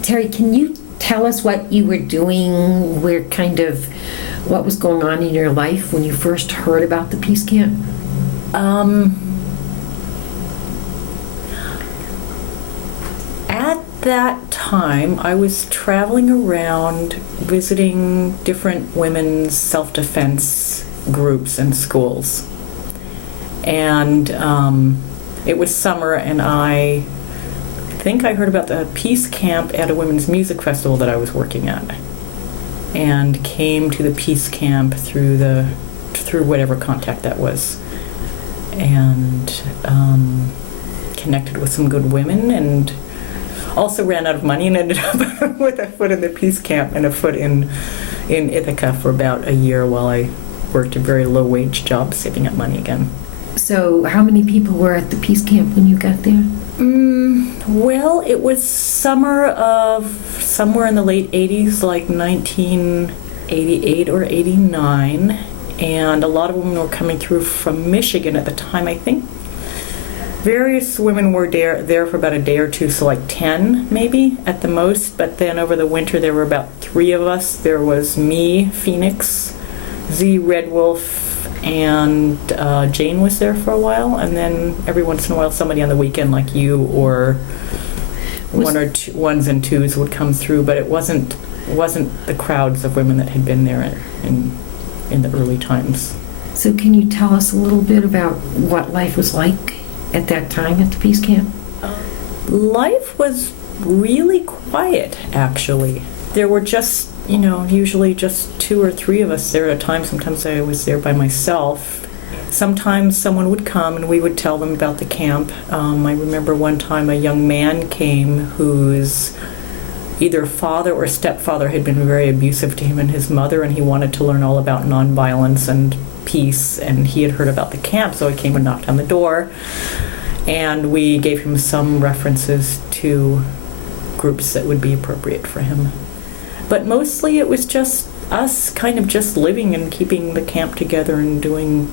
Terri, can you tell us what you were doing, what was going on in your life when you first heard about the peace camp? At that time, I was traveling around visiting different women's self-defense groups and schools. And it was summer, and I think I heard about the peace camp at a women's music festival that I was working at, and came to the peace camp through whatever contact that was, and connected with some good women, and also ran out of money and ended up with a foot in the peace camp and a foot in Ithaca for about a year while I worked a very low-wage job saving up money again. So how many people were at the peace camp when you got there? Well, it was summer of somewhere in the late 80s, like 1988 or 89, and a lot of women were coming through from Michigan at the time. I think various women were there for about a day or two, so like 10 maybe at the most, but then over the winter there were about 3 of us. There was me, Phoenix, Z, Red Wolf, and Jane was there for a while, and then every once in a while somebody on the weekend like you or one or two ones and twos would come through, but it wasn't the crowds of women that had been there in the early times. So can you tell us a little bit about what life was like at that time at the peace camp? Life was really quiet, actually. There were just, usually just 2 or 3 of us there at a time. Sometimes I was there by myself. Sometimes someone would come and we would tell them about the camp. I remember one time a young man came whose either father or stepfather had been very abusive to him and his mother, and he wanted to learn all about nonviolence and peace, and he had heard about the camp, so he came and knocked on the door, and we gave him some references to groups that would be appropriate for him. But mostly it was just us kind of just living and keeping the camp together and doing,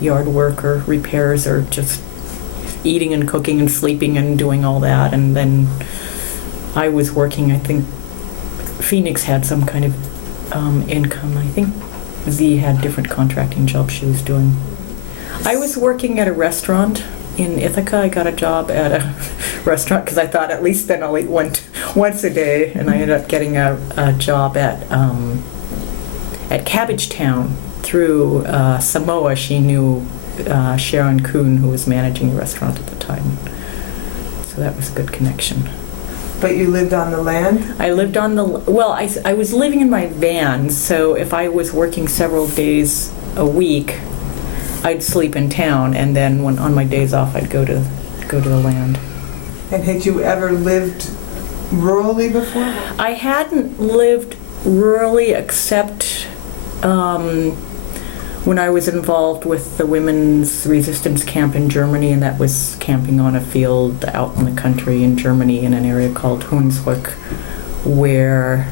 yard work or repairs or just eating and cooking and sleeping and doing all that. And then I was working, I think Phoenix had some kind of income. I think Z had different contracting jobs she was doing. I was working at a restaurant in Ithaca. I got a job at a restaurant because I thought at least then I'll eat once a day, and I ended up getting a job at Cabbagetown through Samoa. She knew Sharon Kuhn, who was managing the restaurant at the time, so that was a good connection. But you lived on the land? I lived on I was living in my van, so if I was working several days a week, I'd sleep in town, and then when on my days off, I'd go to the land. And had you ever lived rurally before? I hadn't lived rurally except when I was involved with the women's resistance camp in Germany, and that was camping on a field out in the country in Germany in an area called Hunsrück, where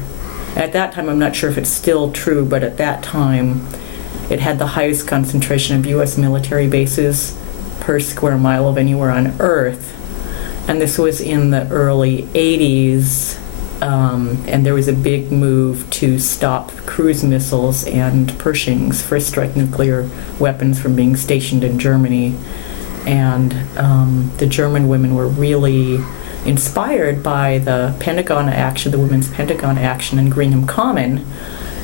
at that time, I'm not sure if it's still true, but at that time it had the highest concentration of U.S. military bases per square mile of anywhere on Earth. And this was in the early 80s, and there was a big move to stop cruise missiles and Pershings, first strike nuclear weapons, from being stationed in Germany. And the German women were really inspired by the Pentagon action, the Women's Pentagon action in Greenham Common,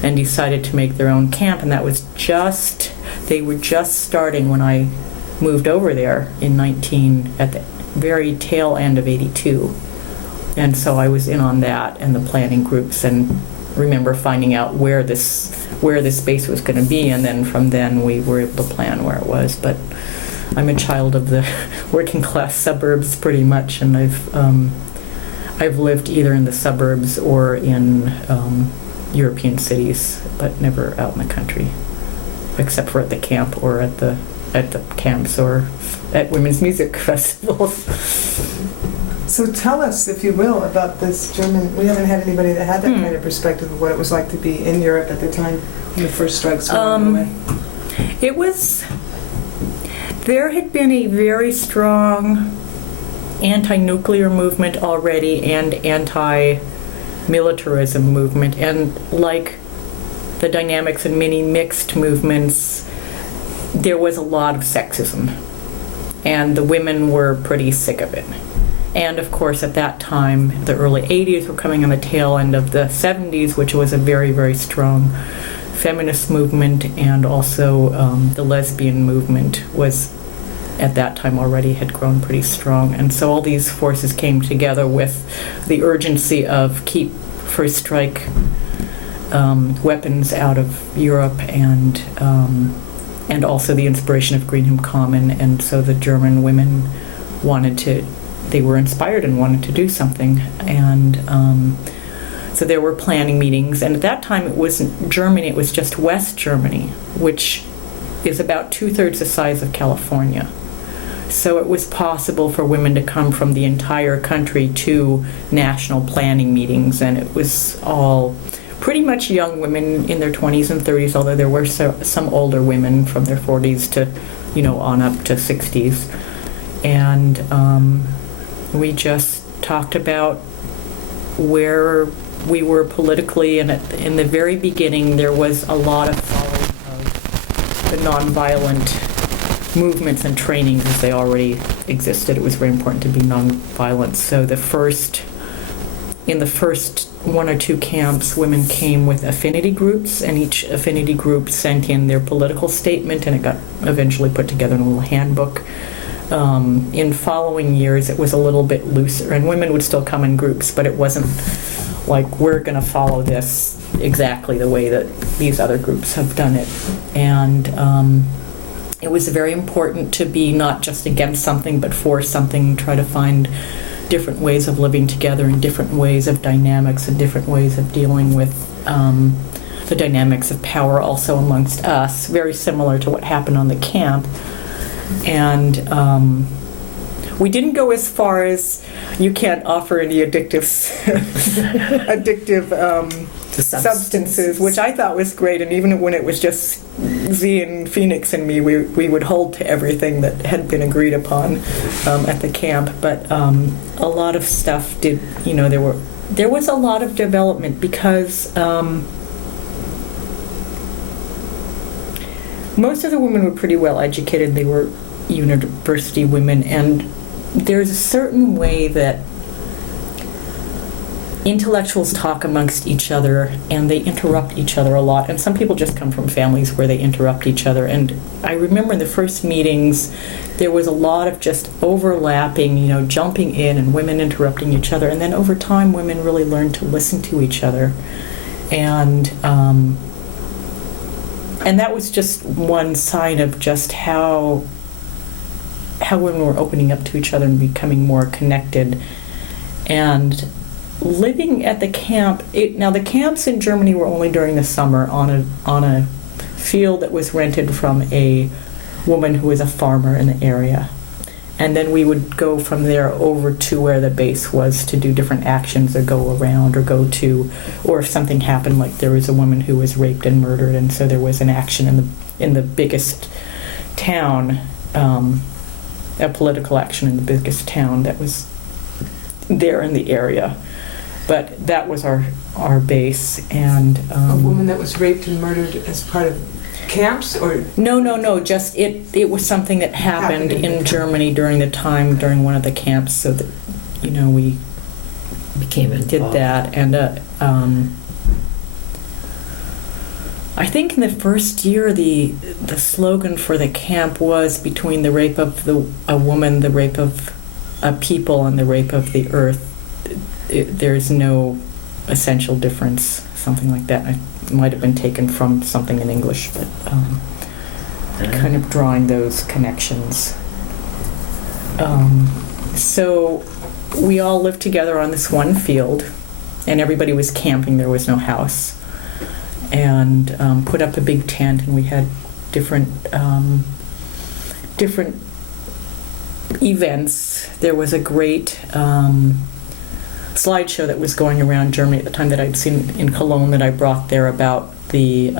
and decided to make their own camp. And that was they were just starting when I moved over there at the very tail end of 82. And so I was in on that and the planning groups, and remember finding out where this base was going to be, and then from then we were able to plan where it was. But I'm a child of the working class suburbs pretty much, and I've lived either in the suburbs or in European cities, but never out in the country, except for at the camp or at the camps or at women's music festivals. So tell us, if you will, about this German. We haven't had anybody that had that kind of perspective of what it was like to be in Europe at the time when the first strikes were underway. There had been a very strong anti-nuclear movement already and anti-militarism movement, and like the dynamics in many mixed movements, there was a lot of sexism, and the women were pretty sick of it. And of course, at that time, the early 80s were coming on the tail end of the 70s, which was a very, very strong feminist movement, and also the lesbian movement was, at that time already, had grown pretty strong. And so all these forces came together with the urgency of keep first strike weapons out of Europe, and also the inspiration of Greenham Common. And so the German women they were inspired and wanted to do something. And so there were planning meetings. And at that time it wasn't Germany, it was just West Germany, which is about 2/3 the size of California. So it was possible for women to come from the entire country to national planning meetings, and it was all pretty much young women in their 20s and 30s, although there were some older women from their 40s to, on up to 60s. And we just talked about where we were politically, and in the very beginning there was a lot of following of the nonviolent movements and trainings as they already existed. It was very important to be nonviolent. So in the first one or two camps, women came with affinity groups, and each affinity group sent in their political statement, and it got eventually put together in a little handbook. In following years, it was a little bit looser, and women would still come in groups, but it wasn't like, we're going to follow this exactly the way that these other groups have done it. And it was very important to be not just against something, but for something, try to find different ways of living together and different ways of dynamics and different ways of dealing with the dynamics of power also amongst us, very similar to what happened on the camp. And we didn't go as far as you can't offer any addictive substances, which I thought was great. And even when it was just Z and Phoenix and me, we would hold to everything that had been agreed upon at the camp. But a lot of stuff did, there was a lot of development because most of the women were pretty well educated. They were university women, and there's a certain way that intellectuals talk amongst each other, and they interrupt each other a lot. And some people just come from families where they interrupt each other. And I remember in the first meetings, there was a lot of just overlapping, jumping in and women interrupting each other. And then over time, women really learned to listen to each other. And that was just one sign of just how women were opening up to each other and becoming more connected. And living at the camp, now the camps in Germany were only during the summer on a field that was rented from a woman who was a farmer in the area. And then we would go from there over to where the base was to do different actions, or go around, or or if something happened, like there was a woman who was raped and murdered, and so there was an action in the biggest town, a political action in the biggest town that was there in the area. But that was our base. And a woman that was raped and murdered as part of camps, or no, just it was something that happened in Germany during one of the camps, so that we became involved. Did that. And I think in the first year the slogan for the camp was, between the rape of a woman, the rape of a people, and the rape of the earth, there's no essential difference, something like that. It might have been taken from something in English, but kind of drawing those connections. So we all lived together on this one field, and everybody was camping. There was no house. And put up a big tent, and we had different events. There was a great slideshow that was going around Germany at the time that I'd seen in Cologne, that I brought there, about the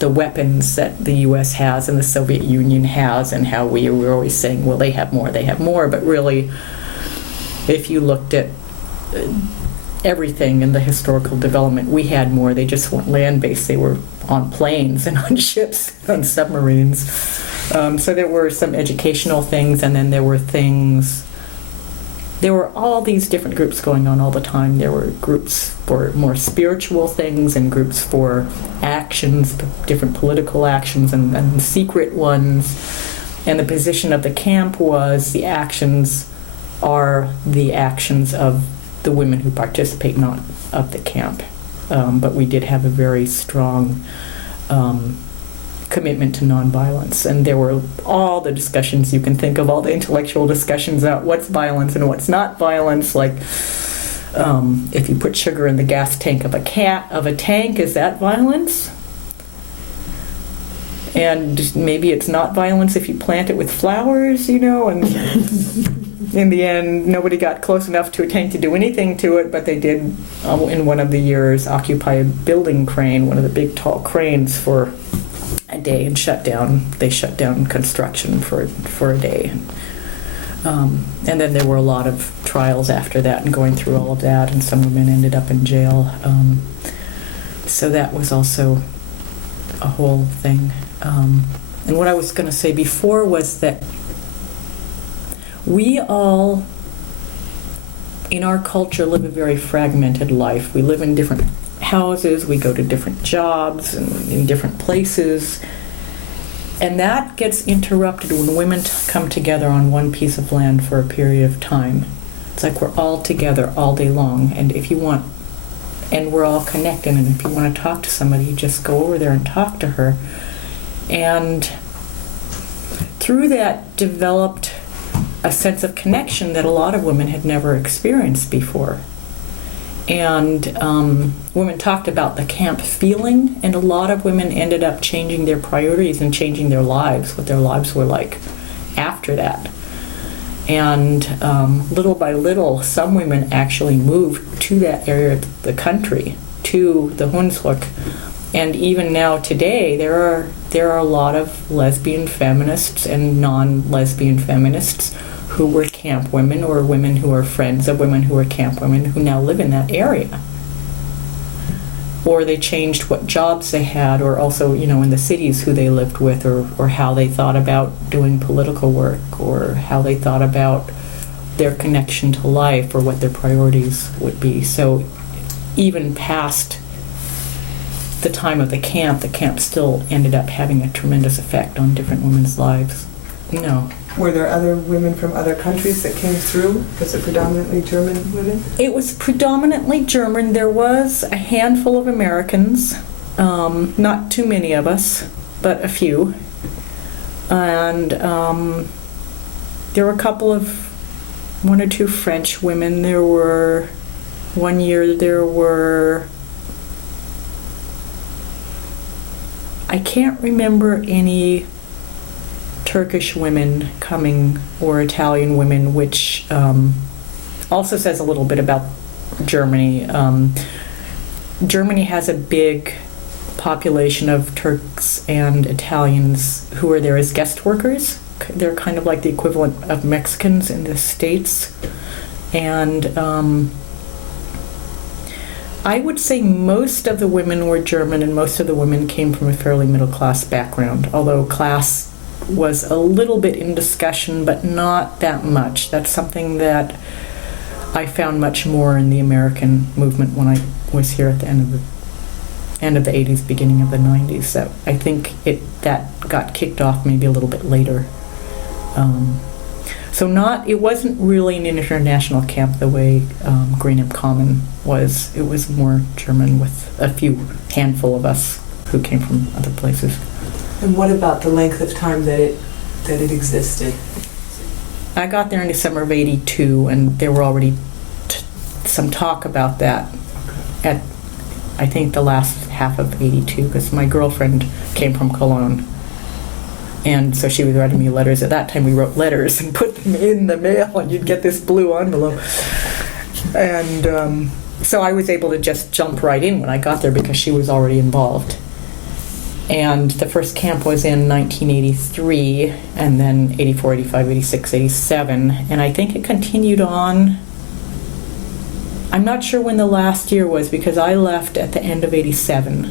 weapons that the U.S. has and the Soviet Union has, and how we were always saying, well, they have more, but really if you looked at everything in the historical development, we had more. They just weren't land-based. They were on planes and on ships, on submarines. So there were some educational things, and then there were all these different groups going on all the time. There were groups for more spiritual things and groups for actions, different political actions, and secret ones. And the position of the camp was the actions are the actions of the women who participate, not of the camp. But we did have a very strong commitment to nonviolence. And there were all the discussions you can think of, all the intellectual discussions about what's violence and what's not violence, like if you put sugar in the gas tank of a tank, is that violence? And maybe it's not violence if you plant it with flowers, and in the end, nobody got close enough to a tank to do anything to it, but they did, in one of the years, occupy a building crane, one of the big tall cranes, for a day and they shut down construction for a day. And then there were a lot of trials after that and going through all of that, and some women ended up in jail. So that was also a whole thing. And what I was going to say before was that we all, in our culture, live a very fragmented life. We live in different houses, we go to different jobs and in different places. And that gets interrupted when women come together on one piece of land for a period of time. It's like we're all together all day long. And we're all connected. And if you want to talk to somebody, you just go over there and talk to her. And through that developed a sense of connection that a lot of women had never experienced before. And women talked about the camp feeling, and a lot of women ended up changing their priorities and changing their lives, what their lives were like after that. And little by little, some women actually moved to that area of the country, to the Hunsrück. And even now today, there are a lot of lesbian feminists and non-lesbian feminists who were camp women, or women who are friends of women who are camp women, who now live in that area. Or they changed what jobs they had, or also, in the cities who they lived with, or how they thought about doing political work, or how they thought about their connection to life, or what their priorities would be. So even past the time of the camp still ended up having a tremendous effect on different women's lives. Were there other women from other countries that came through? Was it predominantly German women? It was predominantly German. There was a handful of Americans, not too many of us, but a few. And there were one or two French women. One year there were, I can't remember any Turkish women coming, or Italian women, which also says a little bit about Germany. Germany has a big population of Turks and Italians who are there as guest workers. They're kind of like the equivalent of Mexicans in the States. And I would say most of the women were German, and most of the women came from a fairly middle-class background, although class was a little bit in discussion, but not that much. That's something that I found much more in the American movement when I was here at the end of the 80s, beginning of the 90s. So I think that got kicked off maybe a little bit later. It wasn't really an international camp the way Greenham Common was. It was more German, with a handful of us who came from other places. And what about the length of time that it existed? I got there in December of '82, and there were already some talk about that at, I think, the last half of '82, because my girlfriend came from Cologne. And so she was writing me letters. At that time, we wrote letters and put them in the mail, and you'd get this blue envelope. And so I was able to just jump right in when I got there because she was already involved. And the first camp was in 1983, and then 84, 85, 86, 87. And I think it continued on I'm not sure when the last year was, because I left at the end of '87.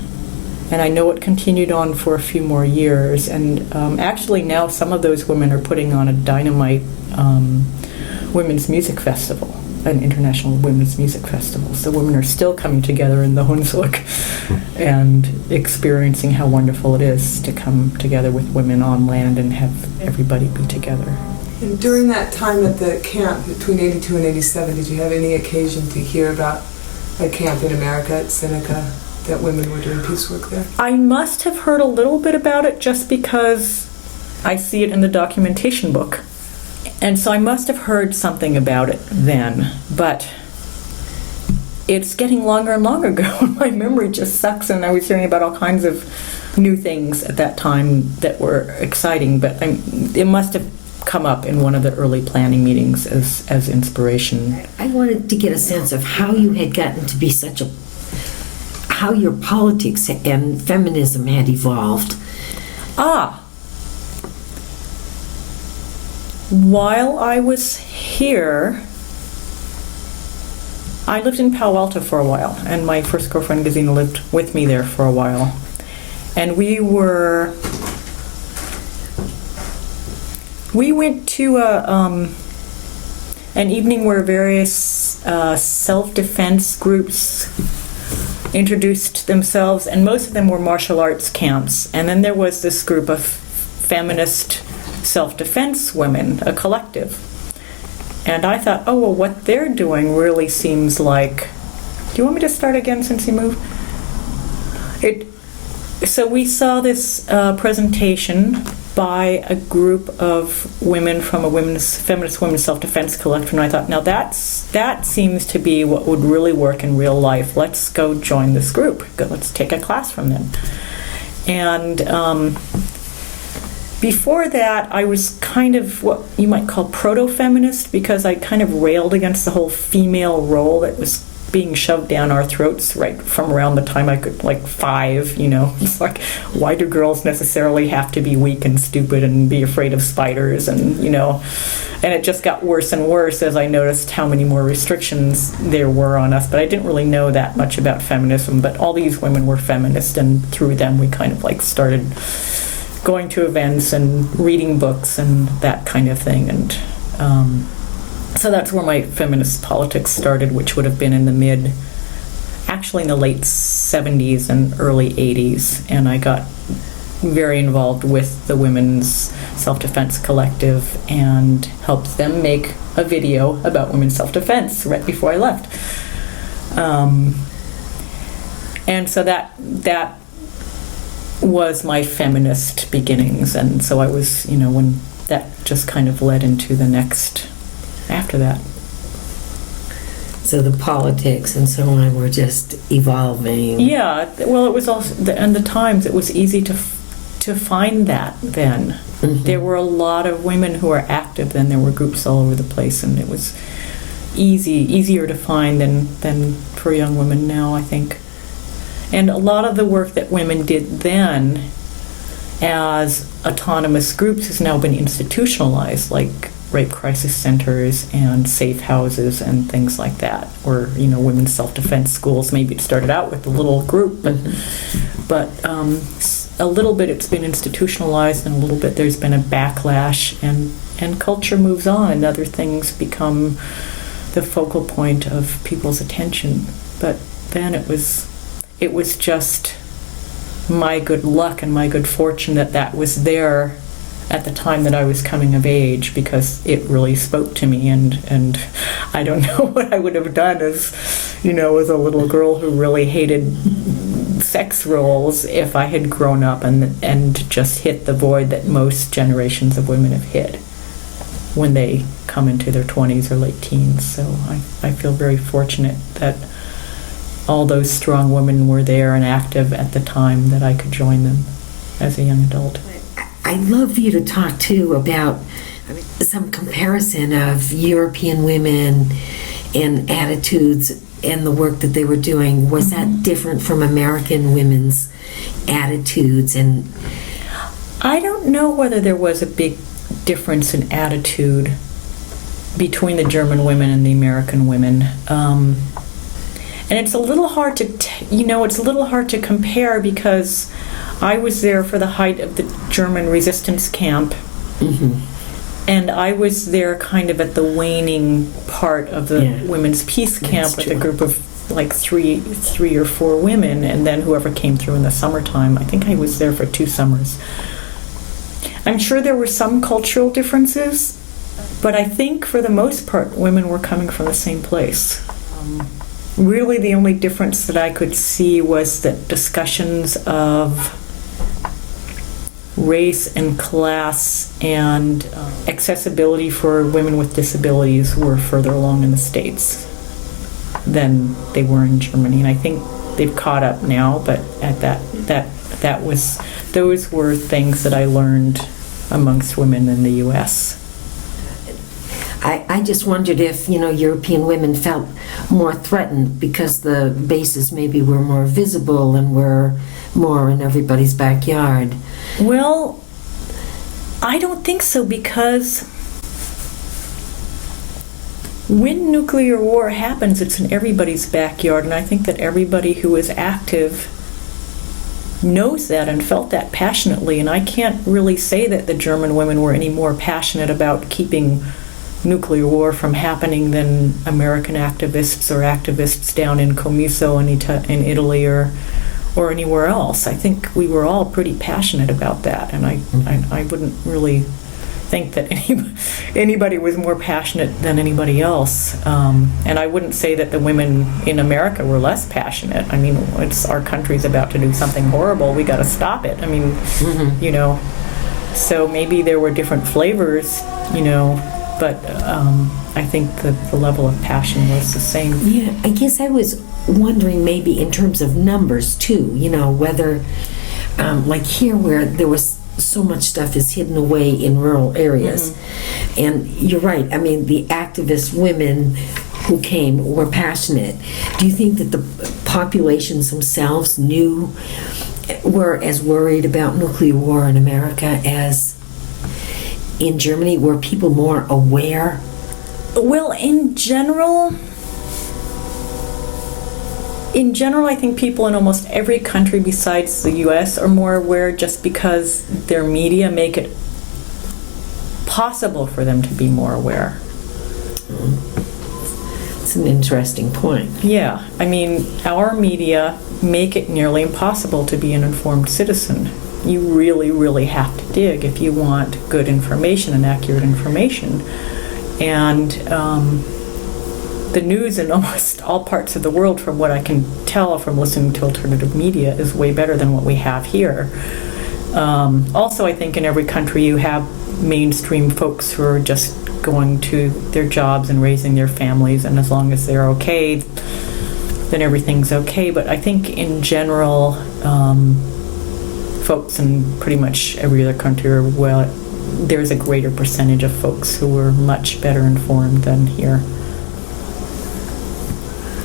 And I know it continued on for a few more years. And actually now some of those women are putting on a dynamite women's music festival, an international women's music festival. So women are still coming together in the Hunsrück and experiencing how wonderful it is to come together with women on land and have everybody be together. And during that time at the camp, between 82 and 87, did you have any occasion to hear about a camp in America at Seneca that women were doing peace work there? I must have heard a little bit about it just because I see it in the documentation book. And so I must have heard something about it then, but it's getting longer and longer ago. My memory just sucks, and I was hearing about all kinds of new things at that time that were exciting, but it must have come up in one of the early planning meetings as inspiration. I wanted to get a sense of how you had gotten to be how your politics and feminism had evolved. While I was here, I lived in Palo Alto for a while, and my first girlfriend, Gazina, lived with me there for a while. And we went to an evening where various self-defense groups introduced themselves, and most of them were martial arts camps. And then there was this group of feminist self-defense women, a collective. And I thought, oh, well, what they're doing really seems like... Do you want me to start again since you moved? So we saw this presentation by a group of women from a feminist women's self-defense collective, and I thought, now that seems to be what would really work in real life. Let's go join this group. Let's take a class from them. And before that, I was kind of what you might call proto-feminist, because I kind of railed against the whole female role that was being shoved down our throats right from around the time I could, like 5, It's like, why do girls necessarily have to be weak and stupid and be afraid of spiders? And, and it just got worse and worse as I noticed how many more restrictions there were on us. But I didn't really know that much about feminism, but all these women were feminist, and through them we kind of like started going to events and reading books and that kind of thing. And so that's where my feminist politics started, which would have been in the late 70s and early 80s. And I got very involved with the Women's Self-Defense Collective and helped them make a video about women's self-defense right before I left. And so that was my feminist beginnings. And so I was, when that just kind of led into the next after that. So the politics and so on were just evolving. Yeah, well, it was also, and the times, it was easy to find that then. Mm-hmm. There were a lot of women who were active then. There were groups all over the place, and it was easier to find than for young women now, I think. And a lot of the work that women did then as autonomous groups has now been institutionalized, like rape crisis centers and safe houses and things like that, or women's self-defense schools. Maybe it started out with a little group, but a little bit it's been institutionalized, and a little bit there's been a backlash, and culture moves on, and other things become the focal point of people's attention. But then it was just my good luck and my good fortune that was there at the time that I was coming of age, because it really spoke to me, and I don't know what I would have done as a little girl who really hated sex roles if I had grown up and just hit the void that most generations of women have hit when they come into their 20s or late teens. So I feel very fortunate that all those strong women were there and active at the time that I could join them as a young adult. I'd love for you to talk, too, about some comparison of European women and attitudes and the work that they were doing. Was that different from American women's attitudes? And I don't know whether there was a big difference in attitude between the German women and the American women. And it's a little hard to, it's a little hard to compare because I was there for the height of the German resistance camp. Mm-hmm. And I was there kind of at the waning part of the women's peace camp with a group of like three or four women, and then whoever came through in the summertime. I think I was there for 2 summers. I'm sure there were some cultural differences, but I think for the most part, women were coming from the same place. Really, the only difference that I could see was that discussions of race and class and accessibility for women with disabilities were further along in the States than they were in Germany. And I think they've caught up now, but at those were things that I learned amongst women in the U.S. I just wondered if, European women felt more threatened because the bases maybe were more visible and were more in everybody's backyard. Well, I don't think so, because when nuclear war happens, it's in everybody's backyard, and I think that everybody who is active knows that and felt that passionately, and I can't really say that the German women were any more passionate about keeping nuclear war from happening than American activists or activists down in Comiso in Italy or anywhere else. I think we were all pretty passionate about that, and I wouldn't really think that anybody was more passionate than anybody else. And I wouldn't say that the women in America were less passionate. I mean, it's our country's about to do something horrible. We got to stop it. I mean, so maybe there were different flavors, but I think that the level of passion was the same. Yeah, I guess I was wondering maybe in terms of numbers too, whether like here where there was so much stuff is hidden away in rural areas. Mm-hmm. And you're right, I mean, the activist women who came were passionate. Do you think that the populations themselves were as worried about nuclear war in America as in Germany? Were people more aware? Well, in general, I think people in almost every country besides the U.S. are more aware, just because their media make it possible for them to be more aware. It's an interesting point. Yeah, I mean, our media make it nearly impossible to be an informed citizen. You really, really have to dig if you want good information and accurate information. And the news in almost all parts of the world, from what I can tell from listening to alternative media, is way better than what we have here. Also, I think in every country you have mainstream folks who are just going to their jobs and raising their families, and as long as they're okay, then everything's okay. But I think in general, folks in pretty much every other country there's a greater percentage of folks who are much better informed than here.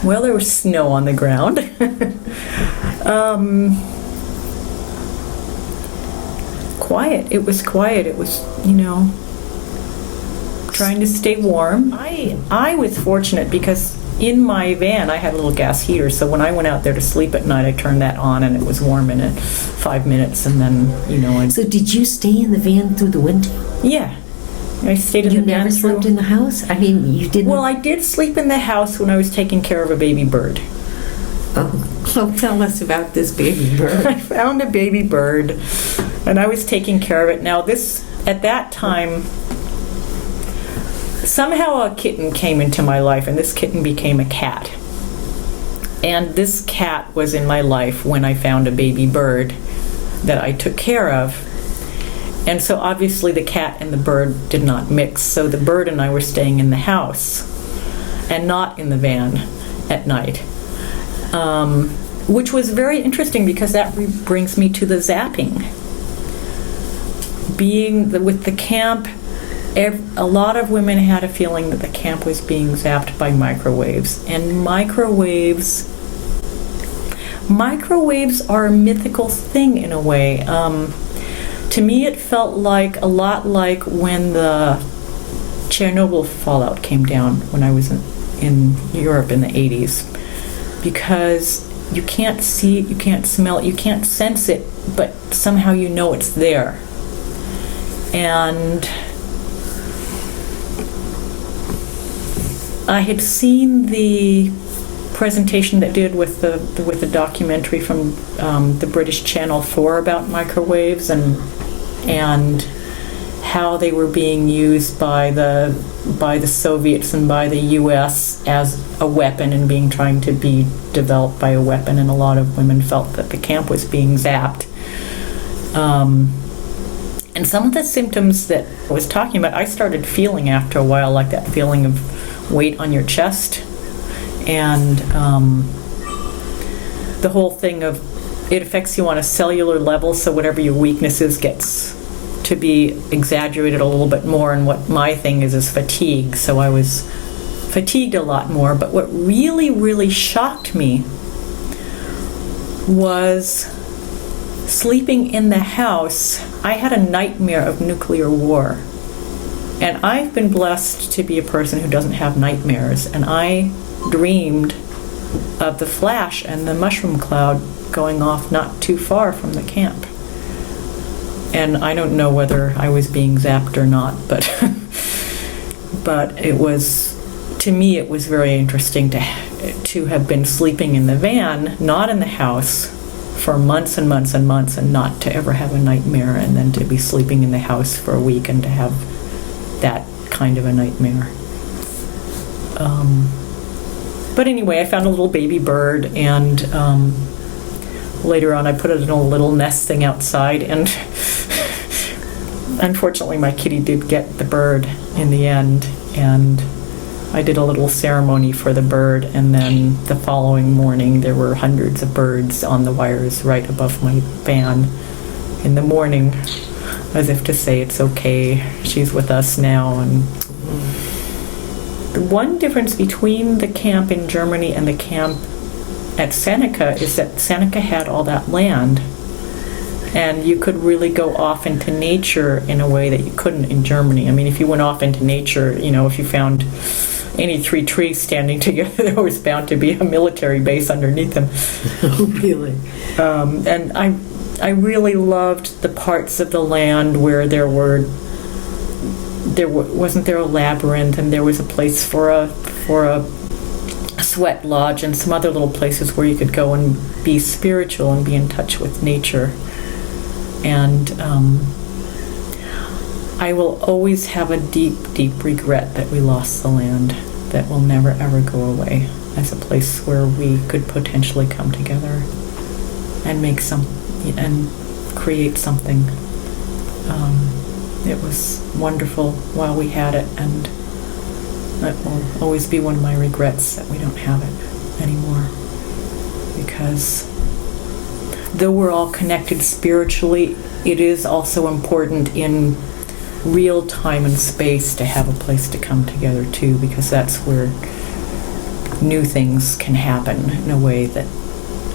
Well, there was snow on the ground. Quiet. It was quiet. It was, trying to stay warm. I was fortunate because in my van I had a little gas heater, so when I went out there to sleep at night, I turned that on and it was warm in 5 minutes, and then, So did you stay in the van through the winter? Yeah. I stayed in the van. You never slept in the house? I mean, you didn't? Well, I did sleep in the house when I was taking care of a baby bird. Oh, tell us about this baby bird. I found a baby bird, and I was taking care of it. Now, at that time, somehow a kitten came into my life, and this kitten became a cat. And this cat was in my life when I found a baby bird that I took care of. And so obviously the cat and the bird did not mix, so the bird and I were staying in the house and not in the van at night, which was very interesting because that brings me to the zapping. With the camp, a lot of women had a feeling that the camp was being zapped by microwaves, and microwaves are a mythical thing in a way. To me, it felt a lot like when the Chernobyl fallout came down when I was in Europe in the 80s. because you can't see it, you can't smell it, you can't sense it, but somehow you know it's there. And I had seen the presentation that did with the documentary from the British Channel 4 about microwaves and how they were being used by the Soviets and by the U.S. as a weapon and trying to be developed by a weapon, and a lot of women felt that the camp was being zapped. And some of the symptoms that I was talking about, I started feeling after a while, like that feeling of weight on your chest, and the whole thing of it affects you on a cellular level, so whatever your weakness is gets to be exaggerated a little bit more. And what my thing is fatigue, so I was fatigued a lot more. But what really, really shocked me was sleeping in the house. I had a nightmare of nuclear war. And I've been blessed to be a person who doesn't have nightmares. And I dreamed of the flash and the mushroom cloud going off not too far from the camp. And I don't know whether I was being zapped or not, but it was, to me, it was very interesting to have been sleeping in the van, not in the house, for months and months and months, and not to ever have a nightmare, and then to be sleeping in the house for a week and to have that kind of a nightmare. But anyway, I found a little baby bird, and later on I put it in a little nest thing outside, and unfortunately my kitty did get the bird in the end, and I did a little ceremony for the bird, and then the following morning there were hundreds of birds on the wires right above my van in the morning, as if to say it's okay, she's with us now. And the one difference between the camp in Germany and the camp at Seneca is that Seneca had all that land, and you could really go off into nature in a way that you couldn't in Germany. I mean, if you went off into nature, if you found any three trees standing together, there was bound to be a military base underneath them. Oh, really? And I really loved the parts of the land where wasn't there a labyrinth, and there was a place for a sweat lodge and some other little places where you could go and be spiritual and be in touch with nature. And I will always have a deep, deep regret that we lost the land. That will never, ever go away as a place where we could potentially come together and and create something. It was wonderful while we had it, and it will always be one of my regrets that we don't have it anymore. Because though we're all connected spiritually, it is also important in real time and space to have a place to come together too, because that's where new things can happen in a way that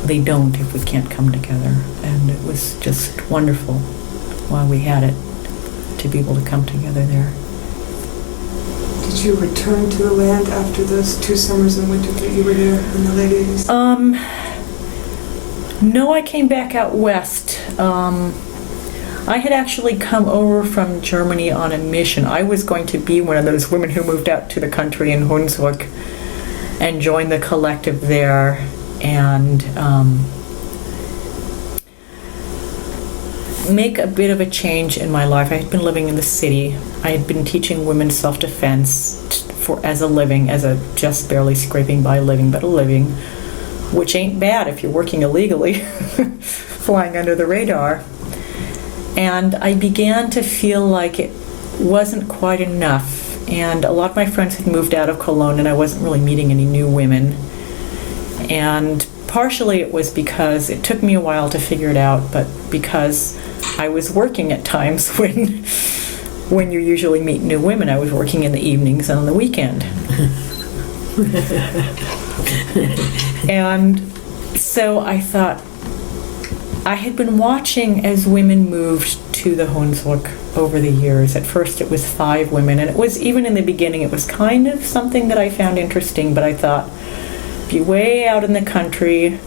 they don't if we can't come together. And it was just wonderful while we had it to be able to come together there. Did you return to the land after those 2 summers and winters that you were there in the late 80s? No, I came back out west. I had actually come over from Germany on a mission. I was going to be one of those women who moved out to the country in Hunsrück and joined the collective there, and make a bit of a change in my life. I had been living in the city. I had been teaching women self-defense as a living, as a just barely scraping by living, but a living, which ain't bad if you're working illegally, flying under the radar. And I began to feel like it wasn't quite enough. And a lot of my friends had moved out of Cologne, and I wasn't really meeting any new women. And partially it was because it took me a while to figure it out, but because I was working at times when you usually meet new women. I was working in the evenings and on the weekend. And so I thought, I had been watching as women moved to the Hunsrück over the years. At first it was 5 women, and it was, even in the beginning, it was kind of something that I found interesting, but I thought, be way out in the country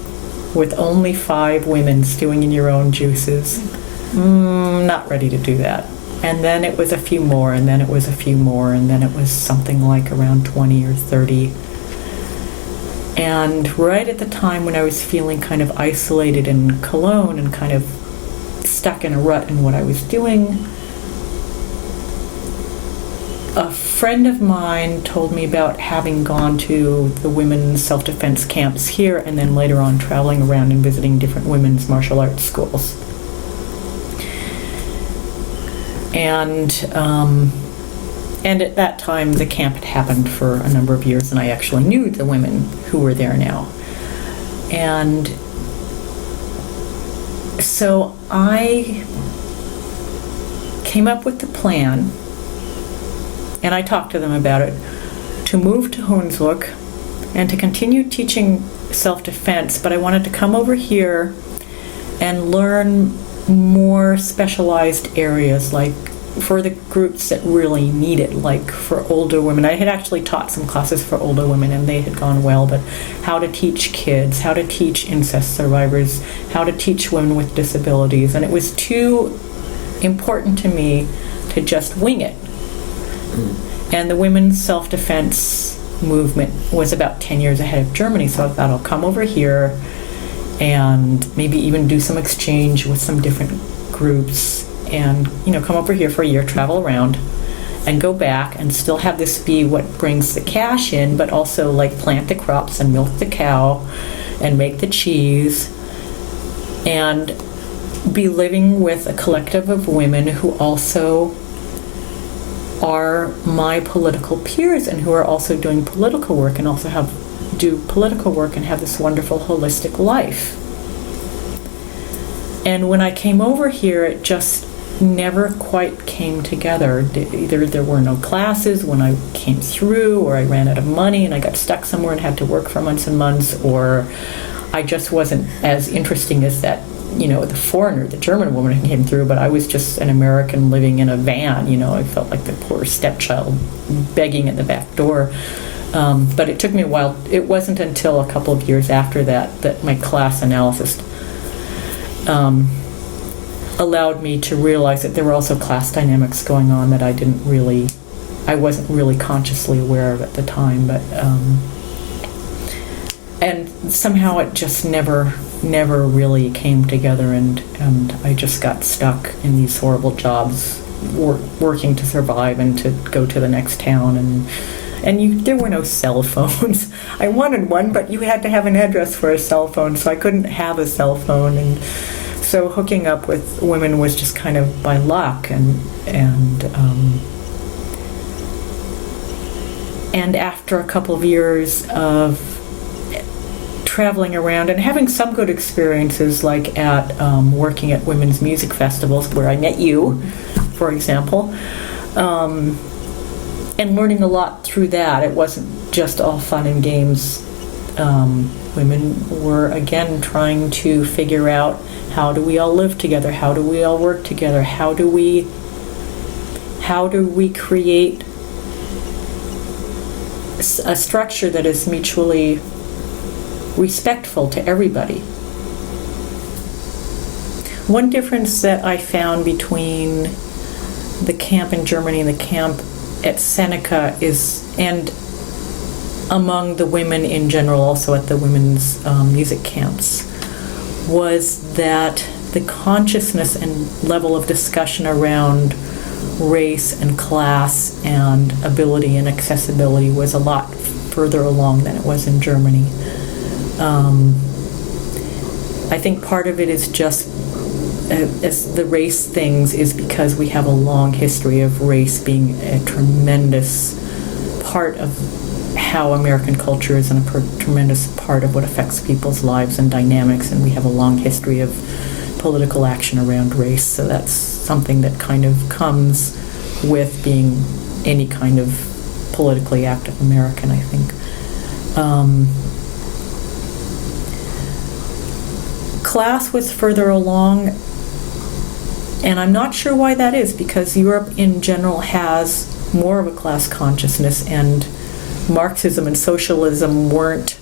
with only 5 women stewing in your own juices. Not ready to do that. And then it was a few more, and then it was a few more, and then it was something like around 20 or 30. And right at the time when I was feeling kind of isolated in Cologne and kind of stuck in a rut in what I was doing, a friend of mine told me about having gone to the women's self-defense camps here and then later on traveling around and visiting different women's martial arts schools. And at that time, the camp had happened for a number of years, and I actually knew the women who were there now. And so I came up with the plan, and I talked to them about it, to move to Hunsrück and to continue teaching self-defense, but I wanted to come over here and learn more specialized areas, like for the groups that really need it, like for older women. I had actually taught some classes for older women and they had gone well, but how to teach kids, how to teach incest survivors, how to teach women with disabilities, and it was too important to me to just wing it. And the women's self-defense movement was about 10 years ahead of Germany, so I thought I'll come over here and maybe even do some exchange with some different groups and, come over here for a year, travel around, and go back and still have this be what brings the cash in, but also like plant the crops and milk the cow and make the cheese and be living with a collective of women who also are my political peers and who are also doing political work and also do political work and have this wonderful holistic life. And when I came over here, it just never quite came together. Either there were no classes when I came through, or I ran out of money and I got stuck somewhere and had to work for months and months, or I just wasn't as interesting as that, the foreigner, the German woman who came through, but I was just an American living in a van, I felt like the poor stepchild begging at the back door. But it took me a while. It wasn't until a couple of years after that my class analysis allowed me to realize that there were also class dynamics going on that I wasn't really consciously aware of at the time, but and somehow it just never really came together, and I just got stuck in these horrible jobs, working to survive and to go to the next town, and there were no cell phones. I wanted one, but you had to have an address for a cell phone, so I couldn't have a cell phone, and so hooking up with women was just kind of by luck, and after a couple of years of traveling around and having some good experiences, like at working at women's music festivals where I met you, for example, and learning a lot through that. It wasn't just all fun and games. Women were again trying to figure out, how do we all live together? How do we all work together? How do we create a structure that is mutually respectful to everybody? One difference that I found between the camp in Germany and the camp at Seneca and among the women in general, also at the women's music camps, was that the consciousness and level of discussion around race and class and ability and accessibility was a lot further along than it was in Germany. I think part of it is just as the race things is because we have a long history of race being a tremendous part of how American culture is, and a tremendous part of what affects people's lives and dynamics, and we have a long history of political action around race, so that's something that kind of comes with being any kind of politically active American, I think. Class was further along, and I'm not sure why that is, because Europe in general has more of a class consciousness, and Marxism and socialism weren't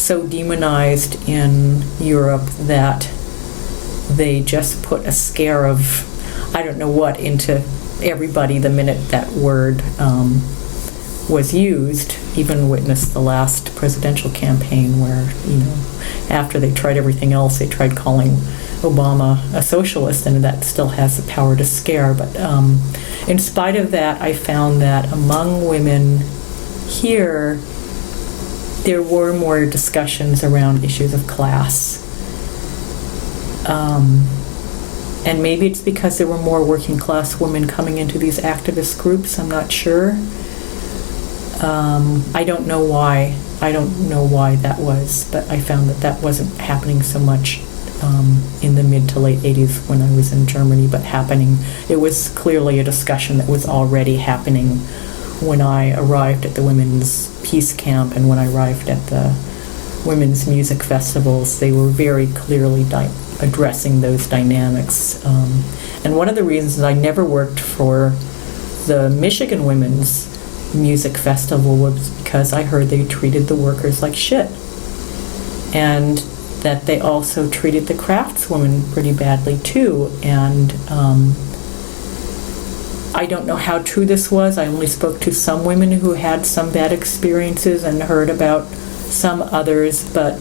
so demonized in Europe that they just put a scare of, I don't know what, into everybody the minute that word was used. Even witnessed the last presidential campaign where, after they tried everything else, they tried calling Obama a socialist, and that still has the power to scare. But in spite of that, I found that among women here, there were more discussions around issues of class. And maybe it's because there were more working class women coming into these activist groups, I'm not sure. I don't know why. I don't know why that was, but I found that wasn't happening so much in the mid to late 80s when I was in Germany, but it was clearly a discussion that was already happening when I arrived at the Women's Peace Camp and when I arrived at the Women's Music Festivals. They were very clearly addressing those dynamics. And one of the reasons I never worked for the Michigan Women's Music Festival was because I heard they treated the workers like shit. And that they also treated the craftswomen pretty badly too. And I don't know how true this was. I only spoke to some women who had some bad experiences and heard about some others, but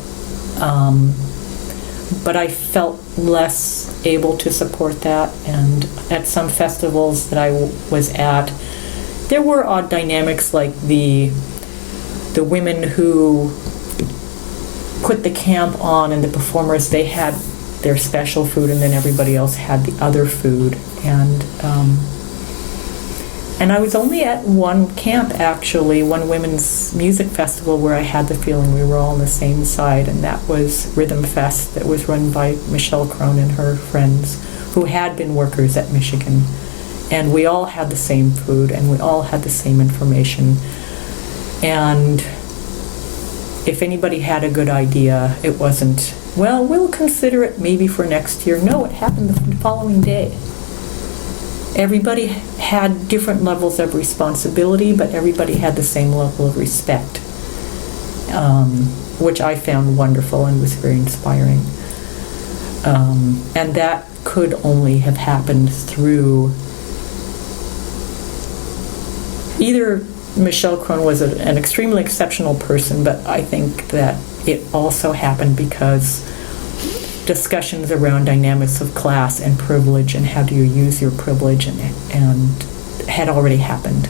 I felt less able to support that. And at some festivals that I was at, there were odd dynamics, like the women who put the camp on and the performers, they had their special food and then everybody else had the other food. And I was only at one camp, actually, one women's music festival, where I had the feeling we were all on the same side, and that was Rhythm Fest, that was run by Michelle Crone and her friends, who had been workers at Michigan. And we all had the same food, and we all had the same information. And if anybody had a good idea, it wasn't, well, we'll consider it maybe for next year. No, it happened the following day. Everybody had different levels of responsibility, but everybody had the same level of respect, which I found wonderful and was very inspiring. And that could only have happened through either Michelle Crone was an extremely exceptional person, but I think that it also happened because discussions around dynamics of class and privilege and how do you use your privilege and had already happened.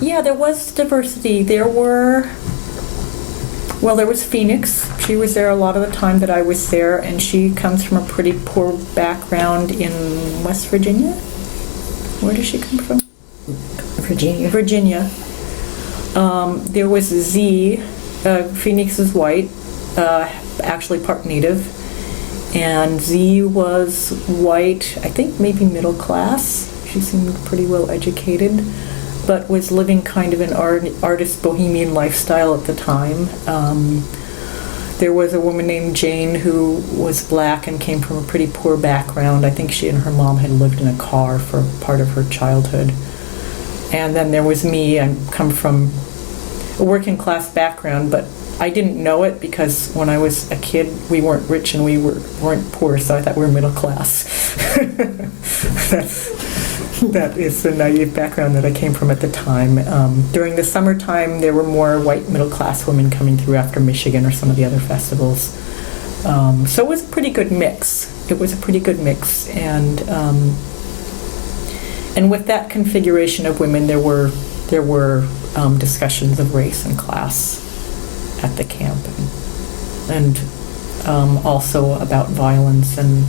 Yeah, there was diversity. There was Phoenix. She was there a lot of the time that I was there, and she comes from a pretty poor background in West Virginia. Where does she come from? Virginia. There was Z. Phoenix is white, actually part Native, and Z was white, I think maybe middle class. She seemed pretty well educated, but was living kind of an artist bohemian lifestyle at the time. There was a woman named Jane who was black and came from a pretty poor background. I think she and her mom had lived in a car for part of her childhood. And then there was me. I come from a working class background, but I didn't know it because when I was a kid, we weren't rich and we weren't poor, so I thought we were middle class. That is the naive background that I came from at the time. During the summertime, there were more white middle class women coming through after Michigan or some of the other festivals. So it was a pretty good mix. And with that configuration of women, there were discussions of race and class at the camp, and also about violence, and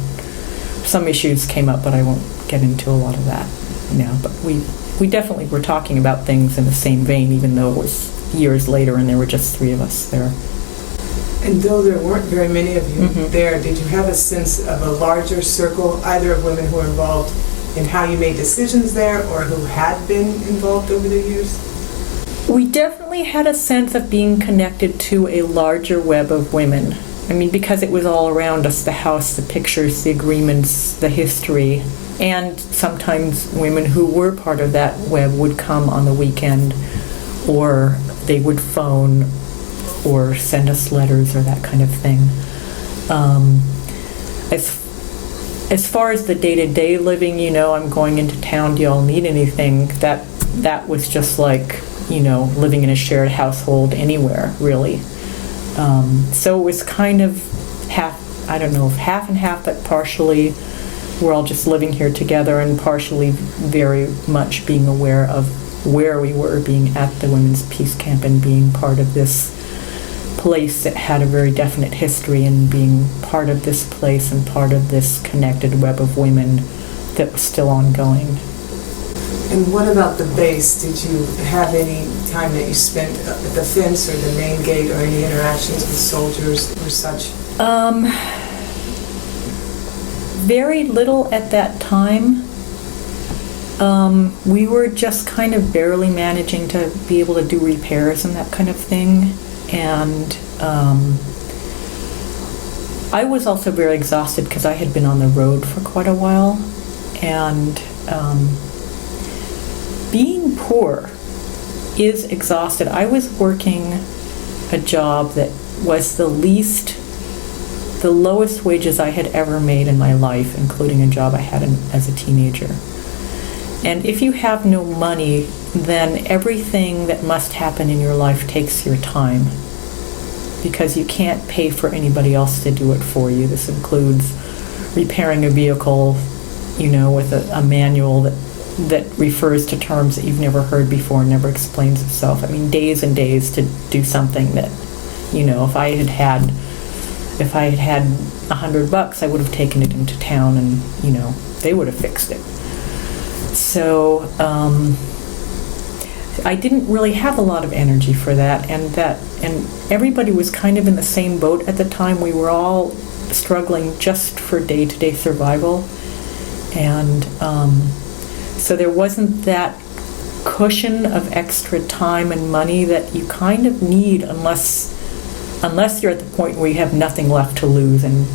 some issues came up, but I won't get into a lot of that now. But we definitely were talking about things in the same vein, even though it was years later and there were just 3 of us there. And though there weren't very many of you Mm-hmm. there, did you have a sense of a larger circle, either of women who were involved in how you made decisions there or who had been involved over the years? We definitely had a sense of being connected to a larger web of women. I mean, because it was all around us, the house, the pictures, the agreements, the history, and sometimes women who were part of that web would come on the weekend, or they would phone, or send us letters or that kind of thing. As far as the day-to-day living, I'm going into town, do y'all need anything? That was just like, living in a shared household anywhere, really. So it was kind of half and half, but partially we're all just living here together, and partially very much being aware of where we were, being at the Women's Peace Camp and being part of this place that had a very definite history, and being part of this place and part of this connected web of women that was still ongoing. And what about the base? Did you have any time that you spent at the fence or the main gate, or any interactions with soldiers or such? Very little at that time. We were just kind of barely managing to be able to do repairs and that kind of thing. And I was also very exhausted because I had been on the road for quite a while. And being poor is exhausted. I was working a job that was the lowest wages I had ever made in my life, including a job I had as a teenager. And if you have no money, then everything that must happen in your life takes your time, because you can't pay for anybody else to do it for you. This includes repairing a vehicle, with a manual that refers to terms that you've never heard before and never explains itself. I mean, days and days to do something that, if I had had $100, I would have taken it into town and, they would have fixed it. So I didn't really have a lot of energy for that, and everybody was kind of in the same boat at the time. We were all struggling just for day-to-day survival, and so there wasn't that cushion of extra time and money that you kind of need unless you're at the point where you have nothing left to lose, and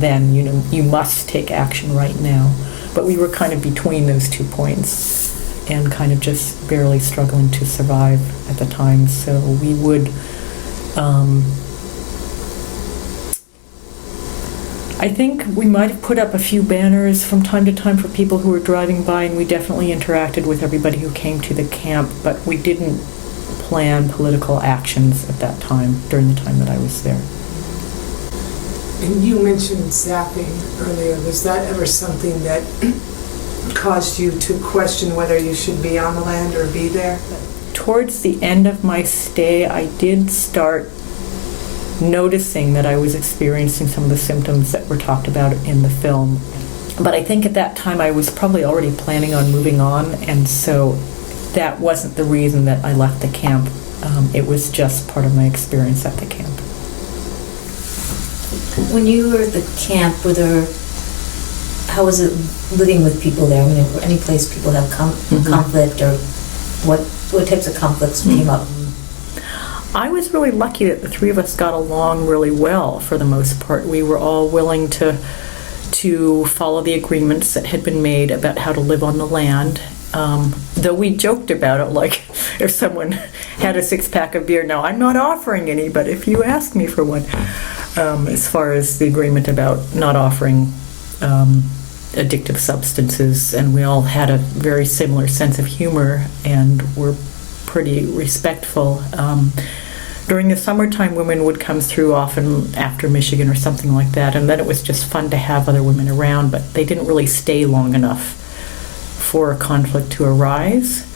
then you must take action right now. But we were kind of between those 2 points and kind of just barely struggling to survive at the time. So we would, I think we might have put up a few banners from time to time for people who were driving by, and we definitely interacted with everybody who came to the camp, but we didn't plan political actions at that time, during the time that I was there. And you mentioned zapping earlier. Was that ever something that caused you to question whether you should be on the land or be there? Towards the end of my stay, I did start noticing that I was experiencing some of the symptoms that were talked about in the film. But I think at that time I was probably already planning on moving on, and so that wasn't the reason that I left the camp. It was just part of my experience at the camp. When you were at the camp, how was it living with people there? I mean, any place people have conflict, or what types of conflicts came up? I was really lucky that the three of us got along really well for the most part. We were all willing to follow the agreements that had been made about how to live on the land. Though we joked about it, like if someone had a 6-pack of beer, now I'm not offering any, but if you ask me for one. As far as the agreement about not offering addictive substances, and we all had a very similar sense of humor and were pretty respectful. During the summertime, women would come through often after Michigan or something like that, and then it was just fun to have other women around, but they didn't really stay long enough for a conflict to arise.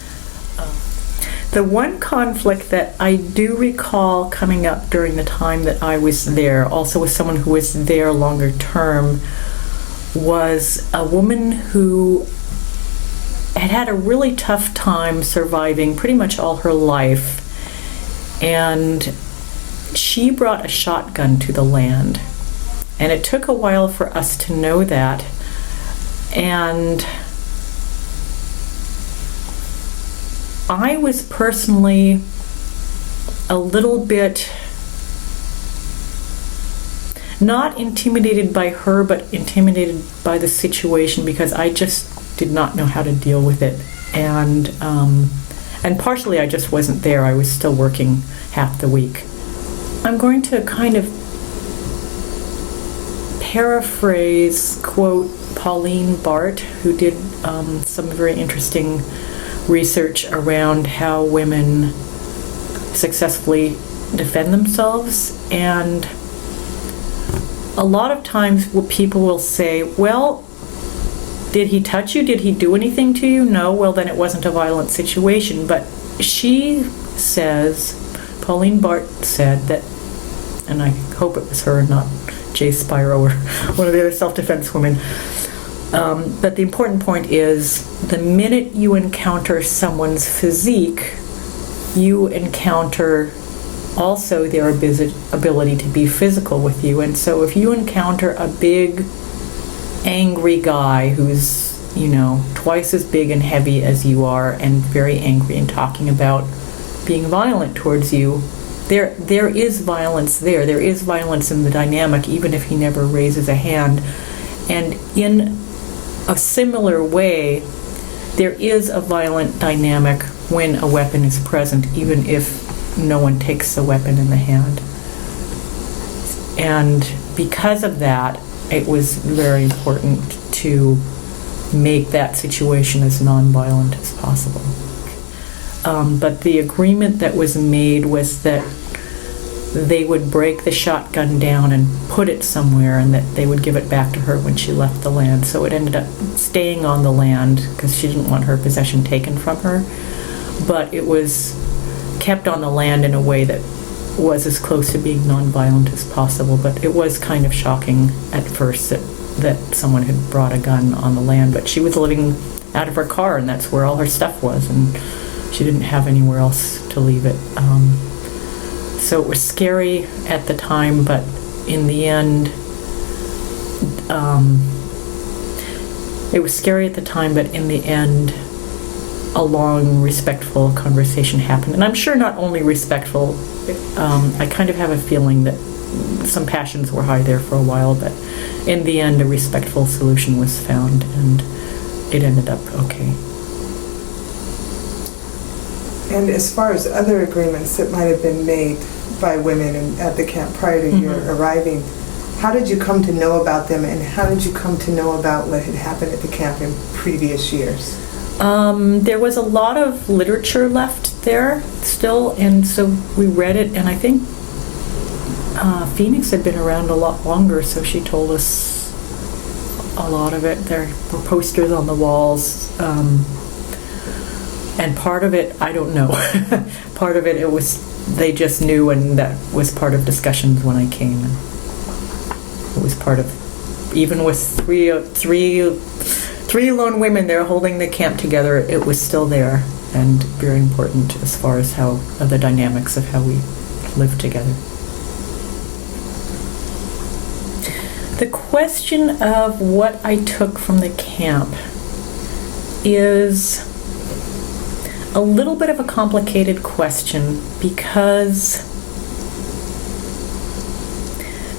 The one conflict that I do recall coming up during the time that I was there, also with someone who was there longer term, was a woman who had a really tough time surviving pretty much all her life. And she brought a shotgun to the land. And it took a while for us to know that. And I was personally a little bit not intimidated by her, but intimidated by the situation, because I just did not know how to deal with it. And partially I just wasn't there. I was still working half the week. I'm going to kind of paraphrase, quote, Pauline Bart, who did some very interesting research around how women successfully defend themselves. And a lot of times what people will say, well, did he touch you? Did he do anything to you? No, well, then it wasn't a violent situation. But she says, Pauline Bart said that, and I hope it was her and not Jay Spiro or one of the other self-defense women, but the important point is the minute you encounter someone's physique, you encounter also their ability to be physical with you. And so if you encounter a big, angry guy who's, twice as big and heavy as you are and very angry and talking about being violent towards you, there is violence there. There is violence in the dynamic, even if he never raises a hand. And in a similar way, there is a violent dynamic when a weapon is present, even if no one takes the weapon in the hand. And because of that, it was very important to make that situation as nonviolent as possible. But the agreement that was made was that they would break the shotgun down and put it somewhere, and that they would give it back to her when she left the land. So it ended up staying on the land because she didn't want her possession taken from her. But it was kept on the land in a way that was as close to being nonviolent as possible. But it was kind of shocking at first that someone had brought a gun on the land. But she was living out of her car, and that's where all her stuff was, and she didn't have anywhere else to leave it. So it was scary at the time, but in the end, a long, respectful conversation happened. And I'm sure not only respectful, I kind of have a feeling that some passions were high there for a while, but in the end, a respectful solution was found, and it ended up okay. And as far as other agreements that might have been made by women at the camp prior to your arriving, how did you come to know about them, and how did you come to know about what had happened at the camp in previous years? There was a lot of literature left there still, and so we read it, and I think Phoenix had been around a lot longer, so she told us a lot of it. There were posters on the walls, and part of it, I don't know. Part of it was they just knew, and that was part of discussions when I came. And it was part of, even with three lone women there holding the camp together, it was still there and very important as far as the dynamics of how we lived together. The question of what I took from the camp is a little bit of a complicated question, because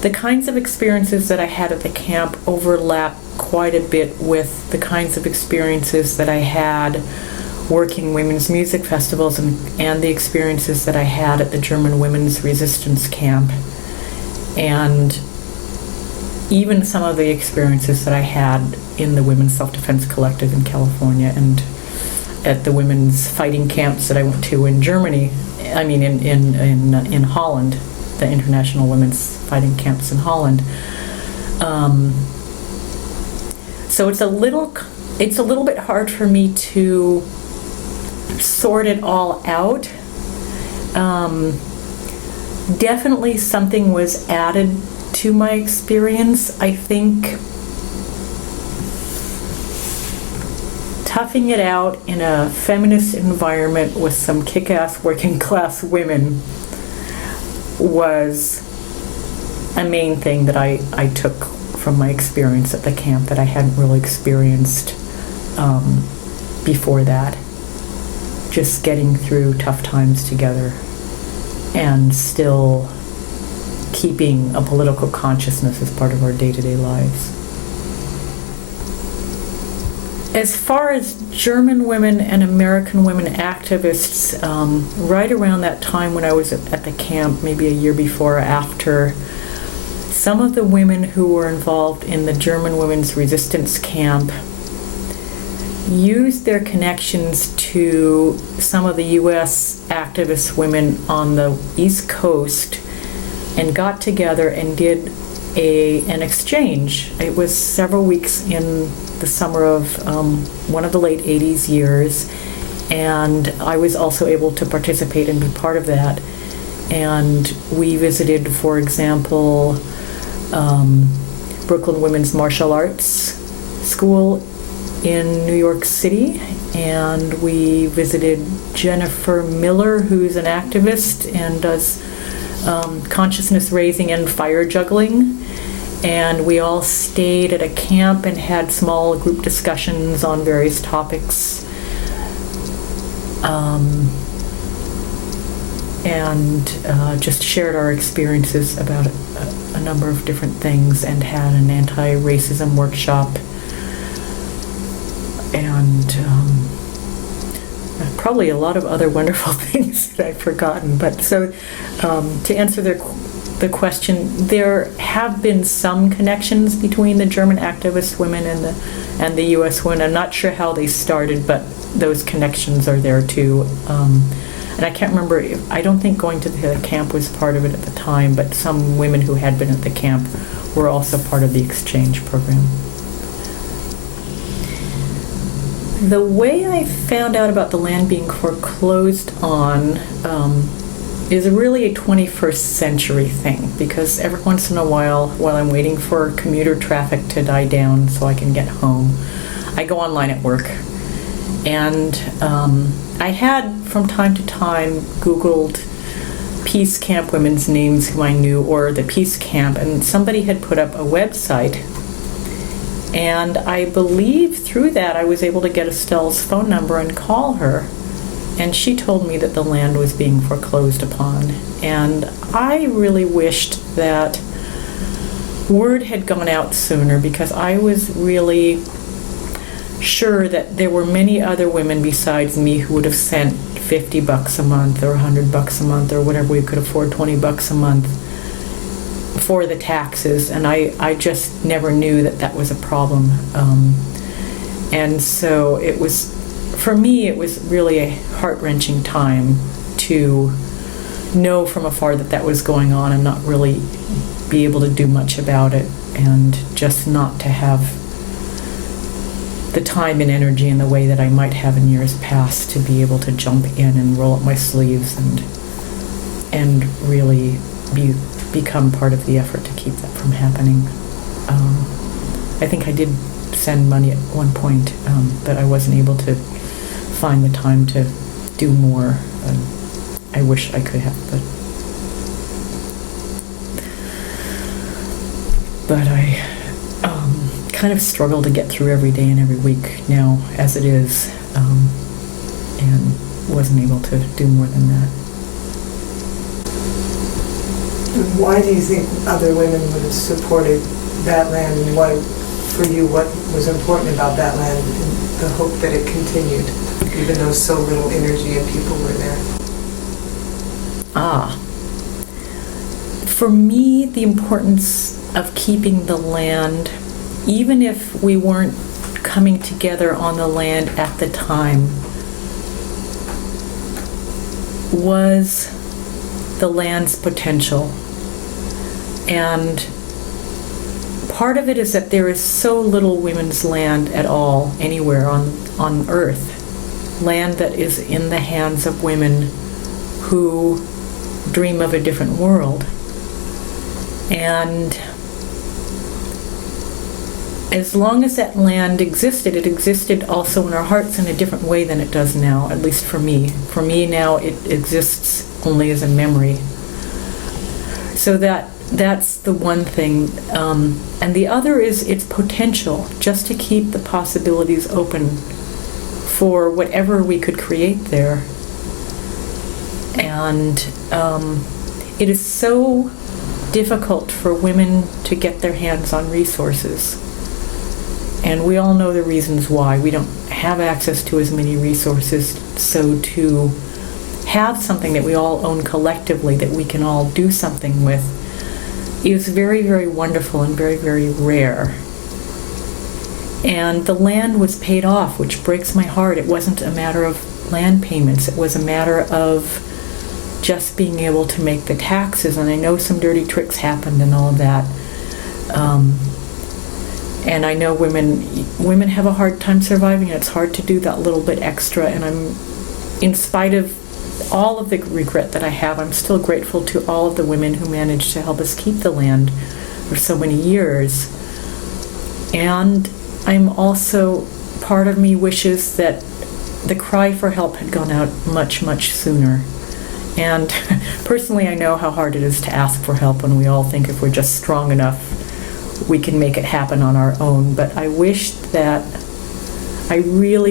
the kinds of experiences that I had at the camp overlap quite a bit with the kinds of experiences that I had working women's music festivals and the experiences that I had at the German Women's Resistance Camp, and even some of the experiences that I had in the Women's Self-Defense Collective in California and at the women's fighting camps that I went to in Germany, in Holland, the International Women's Fighting Camps in Holland. So it's a little bit hard for me to sort it all out. Definitely something was added to my experience. I think toughing it out in a feminist environment with some kick-ass working class women was a main thing that I took from my experience at the camp that I hadn't really experienced before that. Just getting through tough times together and still keeping a political consciousness as part of our day-to-day lives. As far as German women and American women activists, right around that time when I was at the camp, maybe a year before or after, some of the women who were involved in the German women's resistance camp used their connections to some of the U.S. activist women on the East Coast and got together and did an exchange. It was several weeks in the summer of one of the late 80s years, and I was also able to participate and be part of that. And we visited, for example, Brooklyn Women's Martial Arts School in New York City, and we visited Jennifer Miller, who's an activist and does consciousness raising and fire juggling. And we all stayed at a camp and had small group discussions on various topics. And just shared our experiences about a number of different things, and had an anti-racism workshop. And probably a lot of other wonderful things that I've forgotten. But so to answer the question, there have been some connections between the German activist women and the U.S. women. I'm not sure how they started, but those connections are there too. And I can't remember, I don't think going to the camp was part of it at the time, but some women who had been at the camp were also part of the exchange program. The way I found out about the land being foreclosed on is really a 21st century thing, because every once in a while I'm waiting for commuter traffic to die down so I can get home, I go online at work. And I had, from time to time, Googled peace camp women's names who I knew, or the peace camp, and somebody had put up a website. And I believe through that I was able to get Estelle's phone number and call her. And she told me that the land was being foreclosed upon. And I really wished that word had gone out sooner, because I was really sure that there were many other women besides me who would have sent $50 a month or $100 a month or whatever we could afford, $20 a month for the taxes, and I just never knew that was a problem. And so it was, for me, it was really a heart-wrenching time to know from afar that was going on and not really be able to do much about it, and just not to have the time and energy in the way that I might have in years past to be able to jump in and roll up my sleeves and really become part of the effort to keep that from happening. I think I did send money at one point, but I wasn't able to find the time to do more. I wish I could have, but I kind of struggle to get through every day and every week now as it is, and wasn't able to do more than that. Why do you think other women would have supported that land, and why, for you, what was important about that land and the hope that it continued, even though so little energy and people were there? For me, the importance of keeping the land, even if we weren't coming together on the land at the time, was the land's potential. And part of it is that there is so little women's land at all anywhere on Earth. Land that is in the hands of women who dream of a different world. And as long as that land existed, it existed also in our hearts in a different way than it does now, at least for me. For me now, it exists only as a memory. So that's the one thing. And the other is its potential, just to keep the possibilities open for whatever we could create there. And it is so difficult for women to get their hands on resources. And we all know the reasons why. We don't have access to as many resources, so to have something that we all own collectively that we can all do something with is very, very wonderful and very, very rare. And the land was paid off, which breaks my heart. It wasn't a matter of land payments. It was a matter of just being able to make the taxes. And I know some dirty tricks happened and all of that. And I know women have a hard time surviving, and it's hard to do that little bit extra. And I'm, in spite of all of the regret that I have, I'm still grateful to all of the women who managed to help us keep the land for so many years. And I'm also, part of me wishes that the cry for help had gone out much, much sooner. And personally, I know how hard it is to ask for help when we all think if we're just strong enough, we can make it happen on our own. But I really,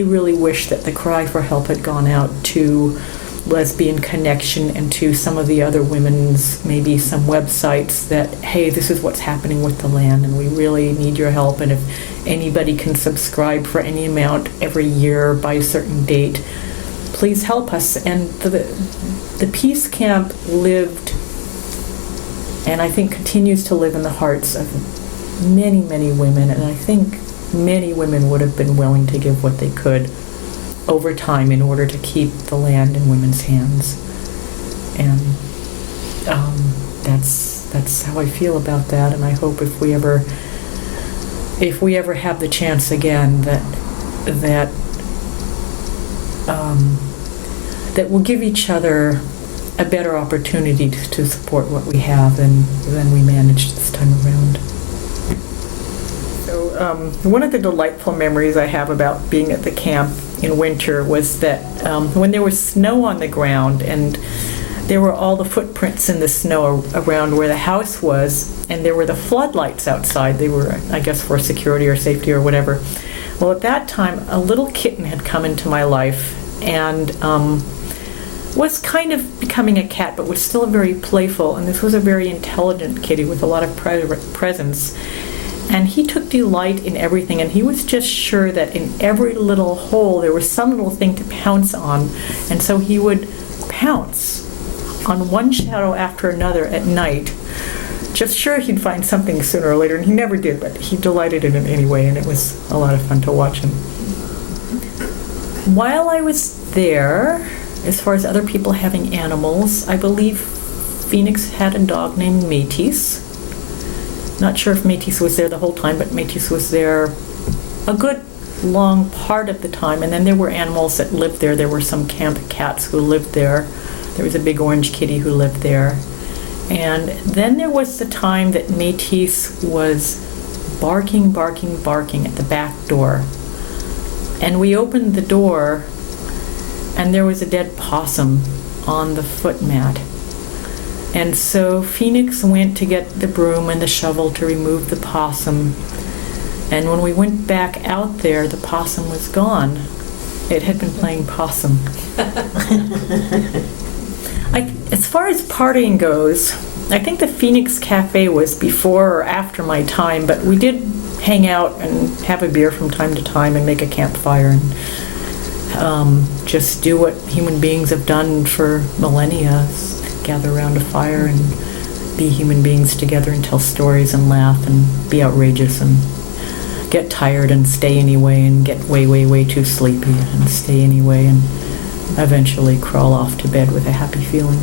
really wish that the cry for help had gone out to Lesbian Connection and to some of the other women's, maybe some websites that, hey, this is what's happening with the land and we really need your help. And if anybody can subscribe for any amount every year by a certain date, please help us. And the Peace Camp lived, and I think continues to live in the hearts of many, many women, and I think many women would have been willing to give what they could over time in order to keep the land in women's hands. And that's how I feel about that. And I hope if we ever have the chance again, that we'll give each other a better opportunity to support what we have than we managed this time around. So one of the delightful memories I have about being at the camp in winter was that when there was snow on the ground and there were all the footprints in the snow around where the house was, and there were the floodlights outside. They were, I guess, for security or safety or whatever. Well, at that time, a little kitten had come into my life and was kind of becoming a cat, but was still very playful. And this was a very intelligent kitty with a lot of presence. And he took delight in everything, and he was just sure that in every little hole there was some little thing to pounce on. And so he would pounce on one shadow after another at night, just sure he'd find something sooner or later, and he never did, but he delighted in it anyway, and it was a lot of fun to watch him. While I was there, as far as other people having animals, I believe Phoenix had a dog named Métis. Not sure if Métis was there the whole time, but Métis was there a good long part of the time. And then there were animals that lived there. There were some camp cats who lived there. There was a big orange kitty who lived there. And then there was the time that Métis was barking at the back door. And we opened the door, and there was a dead possum on the footmat. And so Phoenix went to get the broom and the shovel to remove the possum. And when we went back out there, the possum was gone. It had been playing possum. As far as partying goes, I think the Phoenix Cafe was before or after my time, but we did hang out and have a beer from time to time and make a campfire and just do what human beings have done for millennia. Gather around a fire and be human beings together and tell stories and laugh and be outrageous and get tired and stay anyway and get way, way, way too sleepy and stay anyway and eventually crawl off to bed with a happy feeling.